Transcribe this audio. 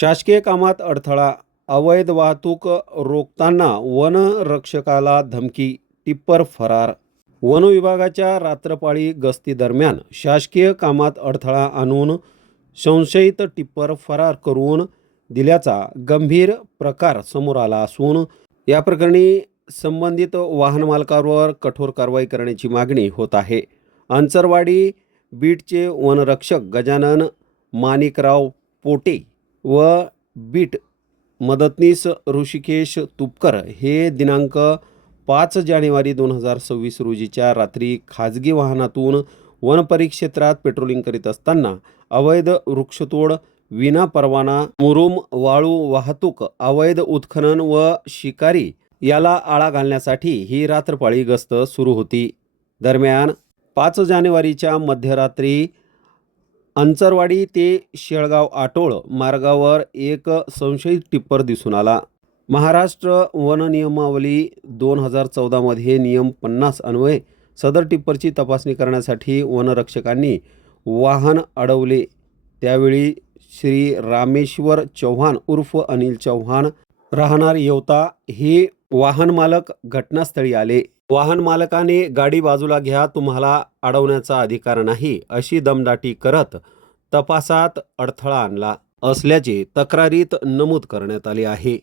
शासकीय कामात अडथळा अवैध वाहतूक रोखताना वनरक्षकाला धमकी टिप्पर फरार. वन विभागाच्या रात्रपाळी गस्तीदरम्यान शासकीय कामात अडथळा आणून संशयित टिप्पर फरार करून दिल्याचा गंभीर प्रकार समोर आला असून या प्रकरणी संबंधित वाहन मालकावर कठोर कारवाई करण्याची मागणी होत आहे. अंचरवाडी बीटचे वनरक्षक गजानन माणिकराव पोटे व बीट मदतनीस ऋषिकेश तुपकर हे दिनांक पाच जानेवारी दोन हजार सव्वीस रोजीच्या रात्री खाजगी वाहनातून वनपरिक्षेत्रात पेट्रोलिंग करीत असताना अवैध वृक्षतोड विना परवाना मुरुम वाळू वाहतूक अवैध उत्खनन व शिकारी याला आळा घालण्यासाठी ही रात्रपाळी गस्त सुरू होती. दरम्यान पाच जानेवारीच्या मध्यरात्री अंचरवाडी ते शेळगाव आटोळ मार्गावर एक संशयित टिप्पर दिसून आला. महाराष्ट्र वन नियमावली दोन हजार चौदामध्ये नियम पन्नास अन्वये सदर टिप्परची तपासणी करण्यासाठी वनरक्षकांनी वाहन अडवले. त्यावेळी श्री रामेश्वर चव्हाण उर्फ अनिल चव्हाण राहणार येवता हे वाहन मालक घटनास्थळी आले. वाहन मालकाने गाडी बाजूला घ्या तुम्हाला अडवण्याचा अधिकार नाही अशी दमदाटी करत तपासात अडथळा आणला असल्याचे तक्रारीत नमूद करण्यात आले आहे.